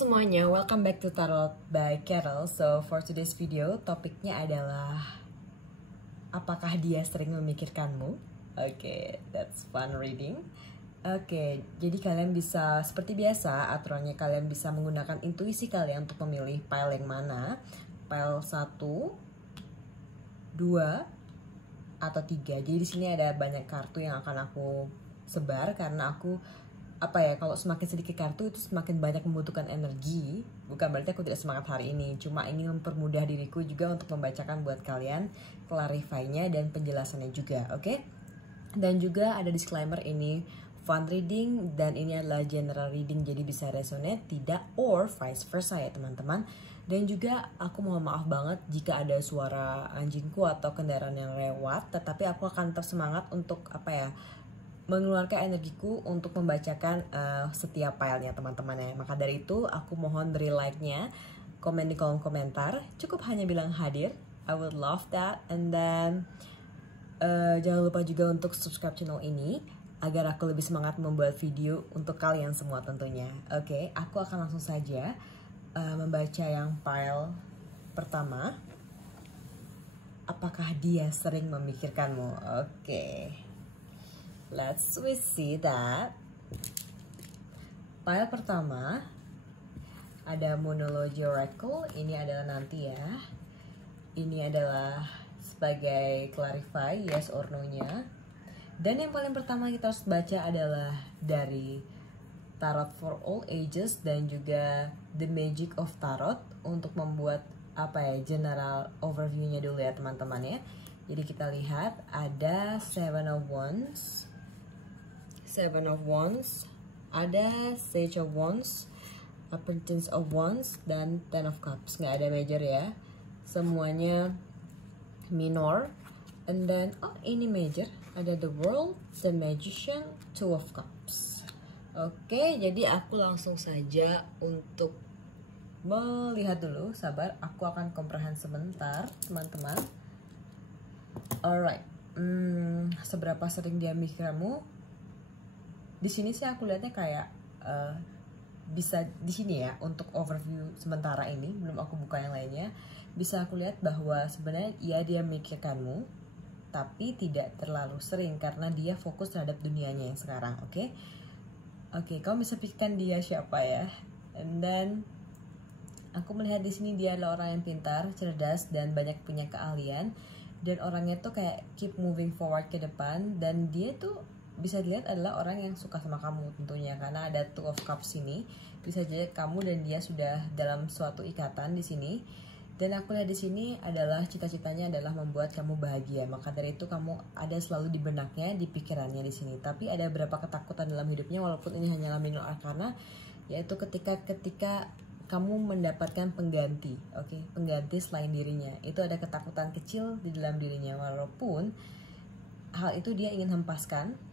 semuanya, welcome back to Tarot by Carol. So for today's video, topiknya adalah apakah dia sering memikirkanmu? Oke, that's fun reading. Oke, jadi kalian bisa seperti biasa, aturannya kalian bisa menggunakan intuisi kalian untuk memilih pile yang mana. Pile 1, 2, atau 3. Jadi di sini ada banyak kartu yang akan aku sebar karena aku kalau semakin sedikit kartu itu semakin banyak membutuhkan energi. Bukan berarti aku tidak semangat hari ini, cuma ingin mempermudah diriku juga untuk membacakan buat kalian, clarify-nya dan penjelasannya juga, oke? Dan juga ada disclaimer, ini fun reading dan ini adalah general reading, jadi bisa resonate, tidak, or vice versa ya teman-teman. Dan juga aku mohon maaf banget jika ada suara anjingku atau kendaraan yang lewat, tetapi aku akan tetap semangat untuk mengeluarkan energiku untuk membacakan setiap filenya teman-teman ya. Maka dari itu aku mohon beri like-nya, komen di kolom komentar, cukup hanya bilang hadir, I would love that. And then jangan lupa juga untuk subscribe channel ini agar aku lebih semangat membuat video untuk kalian semua tentunya. Oke, aku akan langsung saja membaca yang file pertama. Apakah dia sering memikirkanmu? Oke. Let's see that. File pertama ada Monology Oracle. Ini adalah nanti ya. Ini adalah sebagai clarify yes or no-nya. Dan yang paling pertama kita harus baca adalah dari Tarot for All Ages dan juga The Magic of Tarot untuk membuat general overview-nya dulu ya teman-teman ya. Jadi kita lihat ada Seven of Wands, ada Sage of Wands, Prince of Wands, dan Ten of Cups. Nggak ada major ya, semuanya minor. And then, ini major, ada The World, The Magician, Two of Cups. Oke, jadi aku langsung saja untuk melihat dulu, sabar, aku akan comprehend sebentar teman-teman. Alright, seberapa sering dia mikirmu? Di sini sih aku lihatnya kayak bisa di sini ya, untuk overview sementara ini, belum aku buka yang lainnya, bisa aku lihat bahwa sebenarnya dia memikirkanmu, tapi tidak terlalu sering karena dia fokus terhadap dunianya yang sekarang, oke? Oke, kamu bisa pikirkan dia siapa ya? And then aku melihat di sini dia adalah orang yang pintar, cerdas, dan banyak punya keahlian, dan orangnya tuh kayak keep moving forward ke depan, dan dia tuh bisa dilihat adalah orang yang suka sama kamu tentunya karena ada Two of Cups ini. Bisa jadi kamu dan dia sudah dalam suatu ikatan di sini. Dan aku lihat di sini adalah cita-citanya adalah membuat kamu bahagia. Maka dari itu kamu ada selalu di benaknya, di pikirannya di sini. Tapi ada beberapa ketakutan dalam hidupnya walaupun ini hanyalah minor arcana, yaitu ketika kamu mendapatkan pengganti, pengganti selain dirinya. Itu ada ketakutan kecil di dalam dirinya walaupun hal itu dia ingin hempaskan.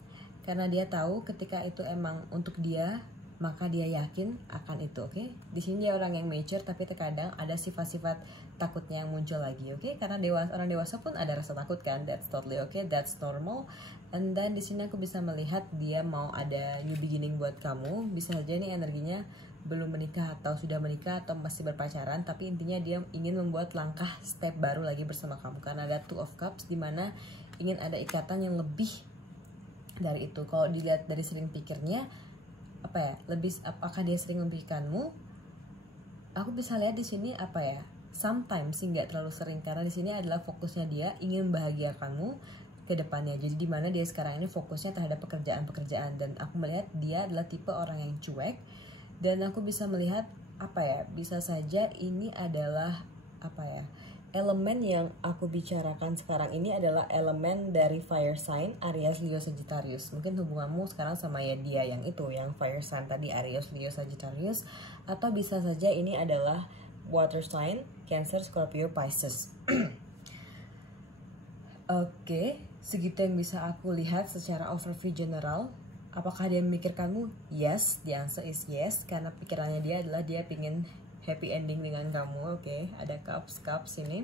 Karena dia tahu ketika itu emang untuk dia, maka dia yakin akan itu, oke? Di sini dia orang yang mature, tapi terkadang ada sifat-sifat takutnya yang muncul lagi, oke? Karena orang dewasa pun ada rasa takut kan, that's totally okay, that's normal. And then di sini aku bisa melihat dia mau ada new beginning buat kamu. Bisa saja nih energinya belum menikah atau sudah menikah atau masih berpacaran, tapi intinya dia ingin membuat langkah step baru lagi bersama kamu. Karena ada Two of Cups, dimana ingin ada ikatan yang lebih dari itu. Kalau dilihat dari sering pikirnya, apakah dia sering memikirkanmu? Aku bisa lihat di sini sometimes sih, nggak terlalu sering karena di sini adalah fokusnya dia ingin membahagiakanmu ke depannya. Jadi dimana dia sekarang ini fokusnya terhadap pekerjaan dan aku melihat dia adalah tipe orang yang cuek. Dan aku bisa melihat bisa saja ini adalah elemen yang aku bicarakan sekarang ini adalah elemen dari fire sign Aries, Leo, Sagittarius. Mungkin hubunganmu sekarang sama dia yang itu, yang fire sign tadi, Aries, Leo, Sagittarius. Atau bisa saja ini adalah water sign, Cancer, Scorpio, Pisces. Oke, segitu yang bisa aku lihat secara overview general. Apakah dia memikirkanmu? Yes, the answer is yes. Karena pikirannya dia adalah dia pingin happy ending dengan kamu, oke? Ada cups ini.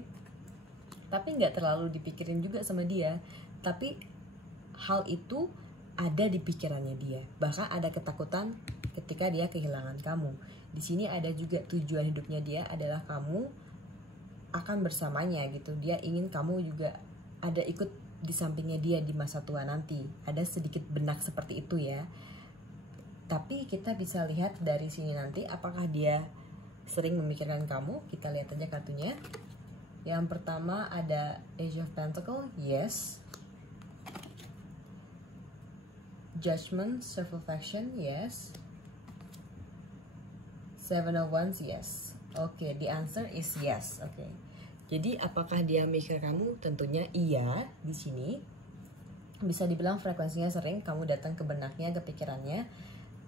Tapi nggak terlalu dipikirin juga sama dia. Tapi hal itu ada di pikirannya dia. Bahkan ada ketakutan ketika dia kehilangan kamu. Di sini ada juga tujuan hidupnya dia adalah kamu akan bersamanya gitu. Dia ingin kamu juga ada ikut di sampingnya dia di masa tua nanti. Ada sedikit benak seperti itu ya. Tapi kita bisa lihat dari sini nanti apakah dia sering memikirkan kamu. Kita lihat aja kartunya. Yang pertama ada Ace of Pentacles, yes. Judgment, Self-Reflection, yes. Seven of Wands, yes. Oke, the answer is yes. Oke. Jadi apakah dia mikir kamu? Tentunya iya di sini. Bisa dibilang frekuensinya sering kamu datang ke benaknya, ke pikirannya.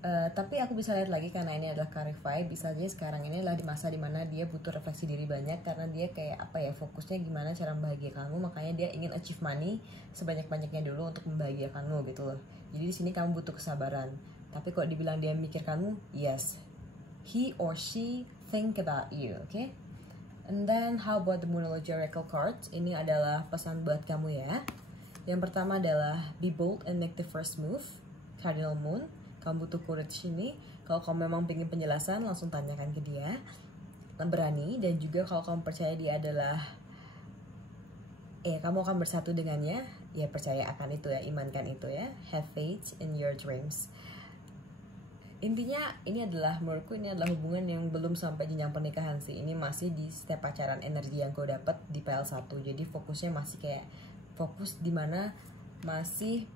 Tapi aku bisa lihat lagi karena ini adalah clarify. Bisa aja sekarang ini adalah di masa dimana dia butuh refleksi diri banyak karena dia kayak apa ya, fokusnya gimana cara membahagiakanmu. Makanya dia ingin achieve money sebanyak-banyaknya dulu untuk membahagiakanmu gitu loh. Jadi di sini kamu butuh kesabaran. Tapi kalau dibilang dia mikir kamu, yes. He or she think about you, okay? And then how about the Moonology Oracle cards? Ini adalah pesan buat kamu ya. Yang pertama adalah be bold and make the first move. Cardinal Moon, kamu butuh courage ini. Kalau kamu memang ingin penjelasan, langsung tanyakan ke dia. Berani, dan juga kalau kamu percaya dia adalah kamu akan bersatu dengannya, ya percaya akan itu ya, imankan itu ya. Have faith in your dreams. Intinya ini adalah, menurutku ini adalah hubungan yang belum sampai jenjang pernikahan sih. Ini masih di step pacaran, energi yang kau dapat di PL1. Jadi fokusnya masih kayak fokus dimana masih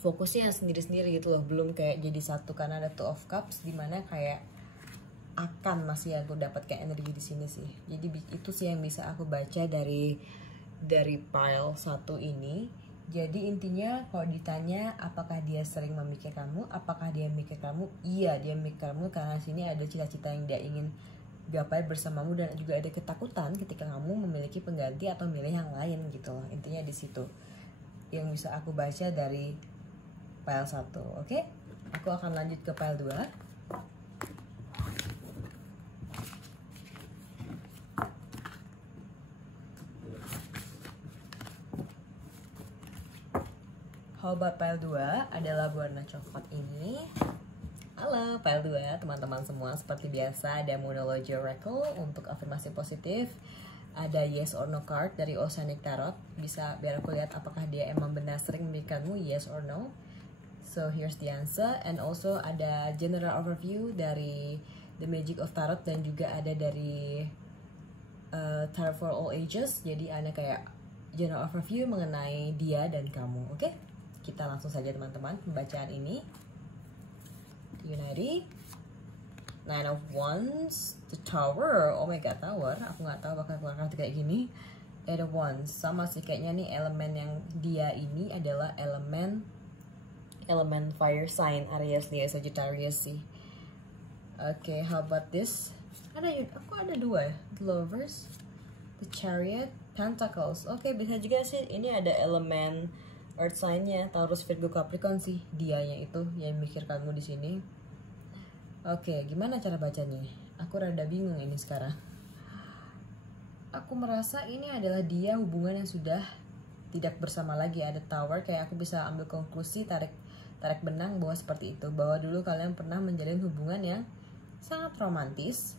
fokusnya sendiri-sendiri gitu loh. Belum kayak jadi satu karena ada Two of Cups dimana kayak akan masih aku dapat kayak energi di sini sih. Jadi itu sih yang bisa aku baca dari pile 1 ini. Jadi intinya kalau ditanya apakah dia sering memikir kamu, apakah dia mikir kamu? Iya, dia mikir kamu karena sini ada cita-cita yang dia ingin gapai bersamamu dan juga ada ketakutan ketika kamu memiliki pengganti atau milih yang lain gitu loh. Intinya di situ yang bisa aku baca dari pile 1. Oke? Aku akan lanjut ke pile 2. How about pile 2 adalah warna coklat ini. Halo pile 2 teman-teman semua, seperti biasa ada Moonology Oracle untuk afirmasi positif. Ada yes or no card dari Oceanic Tarot. Bisa biar aku lihat apakah dia emang benar sering memikirkanmu, yes or no. So here's the answer. And also ada general overview dari The Magic of Tarot dan juga ada dari Tarot for All Ages. Jadi ada kayak general overview mengenai dia dan kamu. Oke? Kita langsung saja teman-teman pembacaan ini. Unity, Nine of Wands, the Tower. Oh my god, Tower. Aku nggak tahu bakal keluar kartu kayak gini. Eight of Wands, sama sih kayaknya nih elemen yang dia ini adalah elemen fire sign, Aries, Leo, Sagittarius sih. Oke, how about this? Aku ada 2 ya. The Lovers, the Chariot, Pentacles. Oke, bisa juga sih ini ada elemen Earth sign-nya, Taurus, Virgo, Capricorn sih. Dianya itu yang mikir kamu di sini. Oke, gimana cara bacanya? Aku rada bingung ini sekarang. Aku merasa ini adalah dia hubungan yang sudah tidak bersama lagi. Ada Tower, kayak aku bisa ambil konklusi, tarik benang bahwa seperti itu. Bahwa dulu kalian pernah menjalin hubungan yang sangat romantis,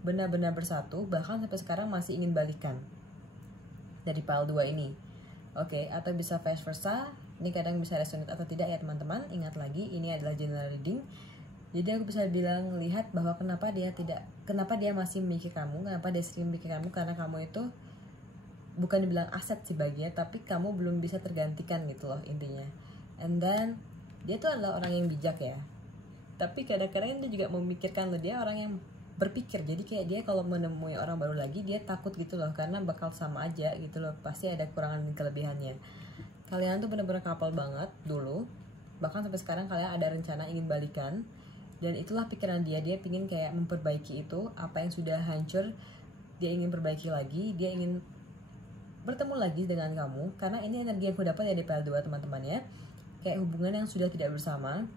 benar-benar bersatu, bahkan sampai sekarang masih ingin balikan. Dari pile 2 ini. Oke, atau bisa vice versa. Ini kadang bisa resonate atau tidak ya teman-teman. Ingat lagi, ini adalah general reading. Jadi aku bisa bilang, lihat bahwa kenapa dia masih memikir kamu, kenapa dia sering memikir kamu, karena kamu itu bukan dibilang aset sih baginya, tapi kamu belum bisa tergantikan gitu loh intinya. And then dia tuh adalah orang yang bijak ya. Tapi kadang-kadang dia juga memikirkan loh, dia orang yang berpikir. Jadi kayak dia kalau menemui orang baru lagi dia takut gitu loh, karena bakal sama aja gitu loh, pasti ada kekurangan dan kelebihannya. Kalian tuh bener-bener couple banget dulu, bahkan sampai sekarang kalian ada rencana ingin balikan. Dan itulah pikiran dia pingin kayak memperbaiki itu, apa yang sudah hancur dia ingin perbaiki lagi, dia ingin bertemu lagi dengan kamu. Karena ini energi yang aku dapat dari PL2 teman-teman ya, kayak hubungan yang sudah tidak bersama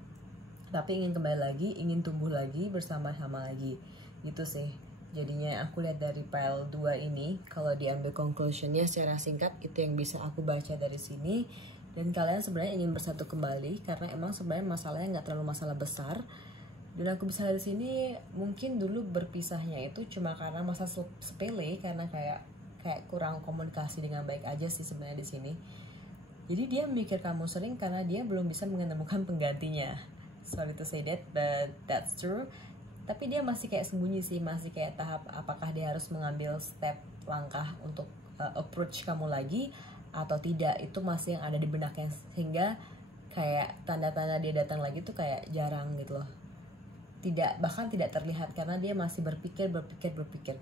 tapi ingin kembali lagi, ingin tumbuh lagi, bersama-sama lagi gitu sih. Jadinya aku lihat dari pile 2 ini, kalau diambil conclusionnya secara singkat, itu yang bisa aku baca dari sini. Dan kalian sebenarnya ingin bersatu kembali karena emang sebenarnya masalahnya nggak terlalu masalah besar. Dan aku bisa lihat di sini mungkin dulu berpisahnya itu cuma karena masa sepele, karena kayak kurang komunikasi dengan baik aja sih sebenarnya di sini. Jadi dia mikir kamu sering karena dia belum bisa menemukan penggantinya. Sorry to say that, but that's true. Tapi dia masih kayak sembunyi sih, masih kayak tahap apakah dia harus mengambil step langkah untuk approach kamu lagi atau tidak, itu masih yang ada di benaknya, sehingga kayak tanda-tanda dia datang lagi tuh kayak jarang gitu loh. Bahkan tidak terlihat karena dia masih berpikir.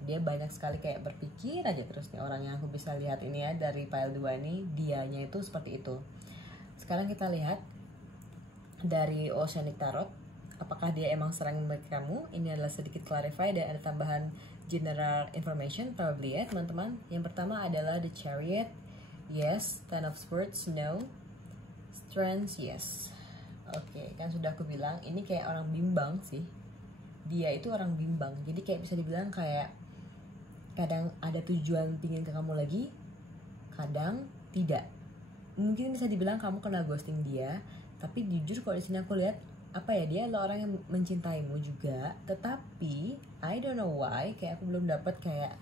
Dia banyak sekali kayak berpikir aja terus nih orang yang aku bisa lihat ini ya dari pile 2 ini, dianya itu seperti itu. Sekarang kita lihat dari Oceanic Tarot, apakah dia emang sering memiliki kamu. Ini adalah sedikit clarify dan ada tambahan general information probably ya teman-teman. Yang pertama adalah The Chariot, yes. Ten of Swords, no. Strength, yes. Oke, kan sudah aku bilang ini kayak orang bimbang sih. Dia itu orang bimbang. Jadi kayak bisa dibilang kayak kadang ada tujuan pingin ke kamu lagi, kadang tidak. Mungkin bisa dibilang kamu kena ghosting dia, tapi jujur kalau di sini aku lihat dia adalah orang yang mencintaimu juga, tetapi I don't know why kayak aku belum dapat kayak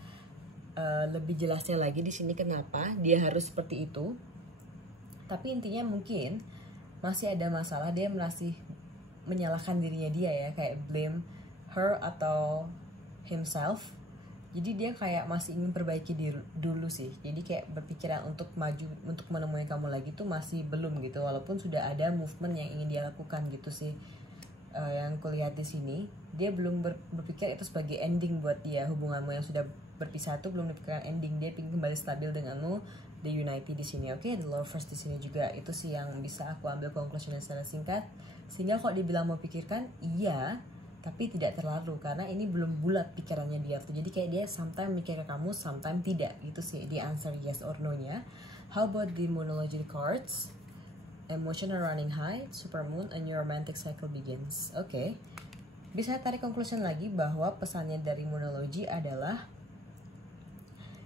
lebih jelasnya lagi di sini kenapa dia harus seperti itu. Tapi intinya mungkin masih ada masalah, dia masih menyalahkan dirinya dia ya, kayak blame her atau himself. Jadi dia kayak masih ingin perbaiki diri dulu sih. Jadi kayak berpikiran untuk maju, untuk menemui kamu lagi tuh masih belum gitu, walaupun sudah ada movement yang ingin dia lakukan gitu sih. Yang kulihat di sini dia belum berpikir itu sebagai ending buat dia. Hubunganmu yang sudah berpisah tuh belum dipikirkan ending, dia ingin kembali stabil denganmu, the unity di sini. Oke, the lovers di sini juga. Itu sih yang bisa aku ambil conclusion secara singkat. Sehingga kok dibilang mau pikirkan, iya, tapi tidak terlalu karena ini belum bulat pikirannya dia tuh. Jadi kayak dia sometimes mikir ke kamu, sometimes tidak. Itu sih the answer yes or no-nya. How about the Moonology cards? Emotional running high, supermoon, and your romantic cycle begins. Oke. Bisa tarik conclusion lagi bahwa pesannya dari Moonology adalah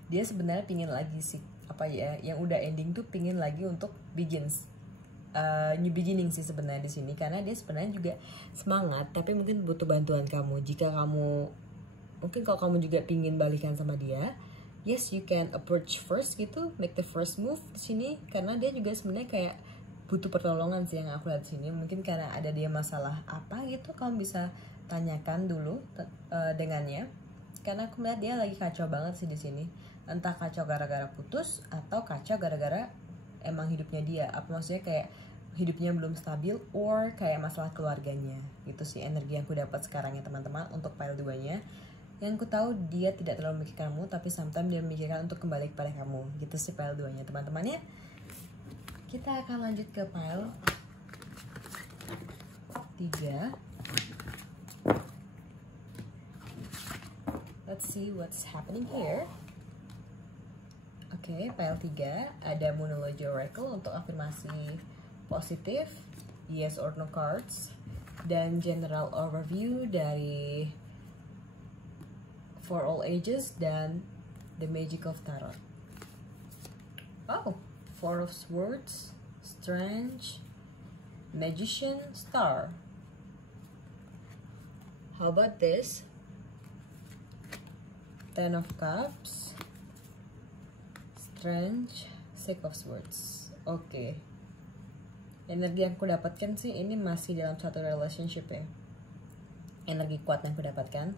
dia sebenarnya pingin lagi sih, yang udah ending tuh pingin lagi untuk begins, new beginning sih sebenarnya di sini, karena dia sebenarnya juga semangat tapi mungkin butuh bantuan kamu. Jika kamu mungkin kalau kamu juga pingin balikan sama dia, yes you can approach first gitu, make the first move di sini, karena dia juga sebenarnya kayak butuh pertolongan sih yang aku lihat di sini. Mungkin karena ada dia masalah apa gitu, kamu bisa tanyakan dulu dengannya, karena aku melihat dia lagi kacau banget sih di sini. Entah kacau gara-gara putus atau kacau gara-gara emang hidupnya dia, apa maksudnya kayak hidupnya belum stabil or kayak masalah keluarganya. Itu sih energi yang aku dapat sekarang ya teman-teman untuk pile 2-nya. Yang aku tahu dia tidak terlalu memikirkan kamu, tapi sometimes dia memikirkan untuk kembali kepada kamu. Gitu sih pile 2-nya teman-teman ya. Kita akan lanjut ke pile 3. Let's see what's happening here. Oke, pile 3 ada Moonology Oracle untuk afirmasi positif, yes or no cards, dan general overview dari For All Ages dan The Magic of Tarot. Oh, Four of Swords, Strange, Magician, Star. How about this? Ten of Cups, Strange, Six of Swords. Oke. Energi yang aku dapatkan sih ini masih dalam satu relationship ya. Energi kuat yang aku dapatkan.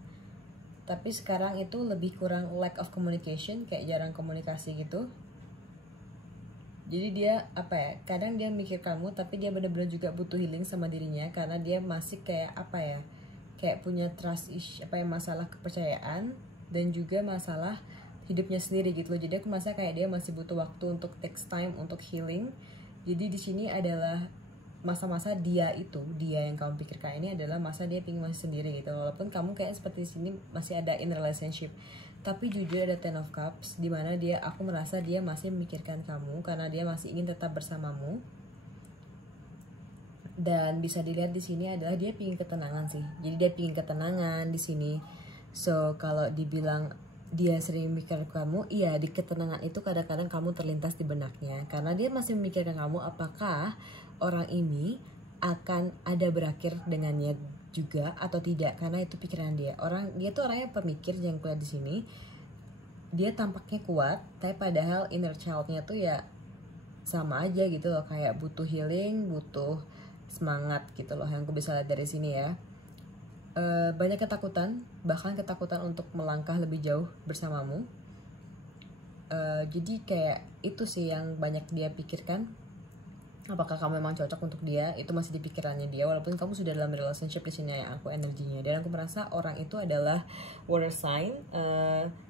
Tapi sekarang itu lebih kurang lack of communication, kayak jarang komunikasi gitu. Jadi dia kadang dia mikir kamu tapi dia benar-benar juga butuh healing sama dirinya, karena dia masih kayak kayak punya trust issue, masalah kepercayaan dan juga masalah hidupnya sendiri gitu loh. Jadi aku merasa kayak dia masih butuh waktu untuk takes time untuk healing. Jadi di sini adalah masa-masa dia yang kamu pikirkan ini adalah masa dia pingin masih sendiri gitu. Walaupun kamu kayak seperti sini masih ada in relationship, tapi jujur ada Ten of Cups di mana aku merasa dia masih memikirkan kamu karena dia masih ingin tetap bersamamu. Dan bisa dilihat di sini adalah dia pingin ketenangan sih. Jadi dia pingin ketenangan di sini. So kalau dibilang dia sering memikirkan kamu, iya, di ketenangan itu kadang-kadang kamu terlintas di benaknya karena dia masih memikirkan kamu, apakah orang ini akan ada berakhir dengannya juga atau tidak, karena itu pikiran dia. Dia tuh orangnya pemikir, yang kulihat di sini. Dia tampaknya kuat, tapi padahal inner child-nya tuh ya sama aja gitu loh, kayak butuh healing, butuh semangat gitu loh yang aku bisa lihat dari sini ya. Banyak ketakutan, bahkan ketakutan untuk melangkah lebih jauh bersamamu. Jadi kayak itu sih yang banyak dia pikirkan. Apakah kamu memang cocok untuk dia? Itu masih di pikirannya dia, walaupun kamu sudah dalam relationship di sini yang aku energinya. Dan aku merasa orang itu adalah water sign,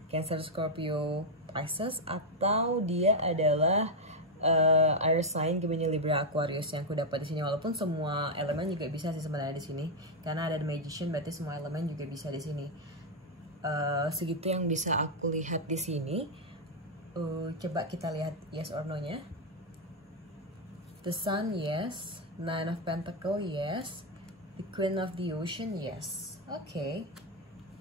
Cancer, Scorpio, Pisces, atau dia adalah air sign, Gemini, Libra, Aquarius yang aku dapat di sini. Walaupun semua elemen juga bisa sih sebenarnya di sini, karena ada The Magician, berarti semua elemen juga bisa di sini. Segitu yang bisa aku lihat di sini. Coba kita lihat yes or no-nya. The Sun, yes. Nine of Pentacles, yes. The Queen of the Ocean, yes. Oke.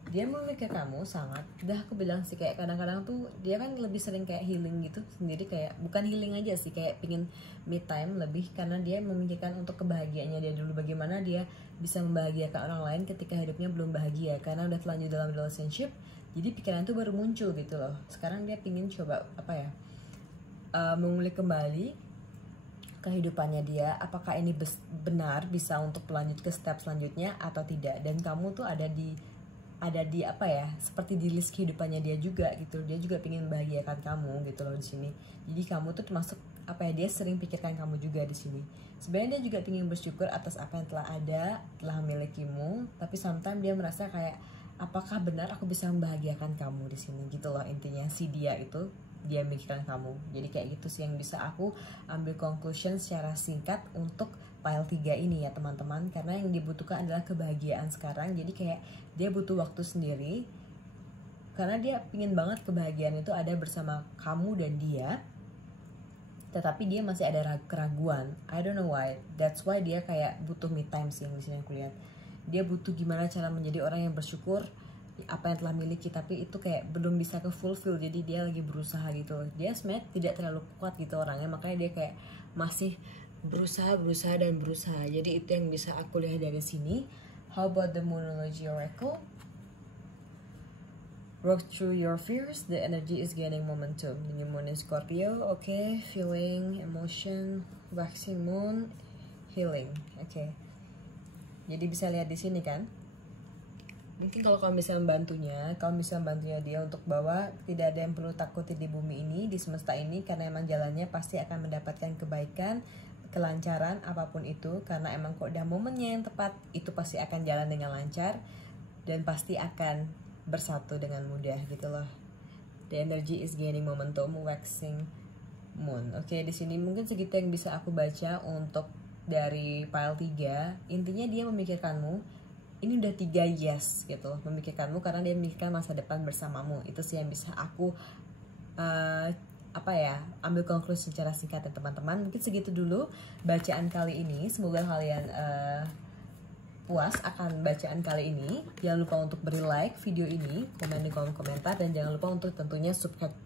Dia memikir kamu sangat. Udah aku bilang sih, kayak kadang-kadang tuh dia kan lebih sering kayak healing gitu sendiri, kayak bukan healing aja sih, kayak pingin me time lebih, karena dia memikirkan untuk kebahagiaannya dia dulu, bagaimana dia bisa membahagiakan orang lain ketika hidupnya belum bahagia, karena udah terlanjur dalam relationship. Jadi pikiran tuh baru muncul gitu loh. Sekarang dia pingin coba mengulik kembali kehidupannya dia, apakah ini benar bisa untuk lanjut ke step selanjutnya atau tidak. Dan kamu tuh ada di seperti di list kehidupannya dia juga gitu. Dia juga pengen membahagiakan kamu gitu loh di sini. Jadi kamu tuh termasuk dia sering pikirkan kamu juga di sini. Sebenarnya dia juga pengen bersyukur atas apa yang telah ada, telah memilikimu, tapi sometimes dia merasa kayak apakah benar aku bisa membahagiakan kamu di sini gitu loh. Intinya si dia itu dia mikirkan kamu. Jadi kayak gitu sih yang bisa aku ambil conclusion secara singkat untuk pile 3 ini ya teman-teman, karena yang dibutuhkan adalah kebahagiaan sekarang. Jadi kayak dia butuh waktu sendiri, karena dia pingin banget kebahagiaan itu ada bersama kamu dan dia, tetapi dia masih ada keraguan. I don't know why, that's why dia kayak butuh me time sih yang di sini aku lihat. Dia butuh gimana cara menjadi orang yang bersyukur apa yang telah miliki, tapi itu kayak belum bisa ke fulfill. Jadi dia lagi berusaha gitu. Dia sebenarnya tidak terlalu kuat gitu orangnya, makanya dia kayak masih berusaha. Jadi itu yang bisa aku lihat dari sini. How about the Moonology Oracle? Work through your fears, the energy is gaining momentum. New moon in Scorpio, okay. Feeling, emotion, waxing moon, healing, okay. Jadi bisa lihat di sini kan. Mungkin kalau kamu bisa membantunya dia untuk bahwa tidak ada yang perlu takuti di bumi ini, di semesta ini, karena emang jalannya pasti akan mendapatkan kebaikan, kelancaran apapun itu, karena emang kok udah momennya yang tepat, itu pasti akan jalan dengan lancar dan pasti akan bersatu dengan mudah gitu loh. The energy is gaining momentum, waxing moon. Oke, di sini mungkin segitu yang bisa aku baca untuk dari pile 3. Intinya dia memikirkanmu. Ini udah 3 yes gitu, memikirkanmu karena dia memikirkan masa depan bersamamu. Itu sih yang bisa aku ambil konklusi secara singkat ya teman-teman. Mungkin segitu dulu bacaan kali ini. Semoga kalian puas akan bacaan kali ini. Jangan lupa untuk beri like video ini, komen di kolom komentar, dan jangan lupa untuk tentunya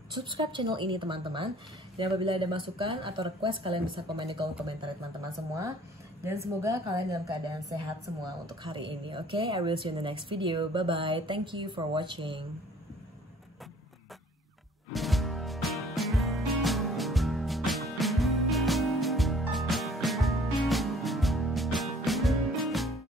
subscribe channel ini teman-teman. Dan apabila ada masukan atau request, kalian bisa komen di kolom komentar ya teman-teman semua. Dan semoga kalian dalam keadaan sehat semua untuk hari ini. Okay, I will see you in the next video. Bye bye. Thank you for watching.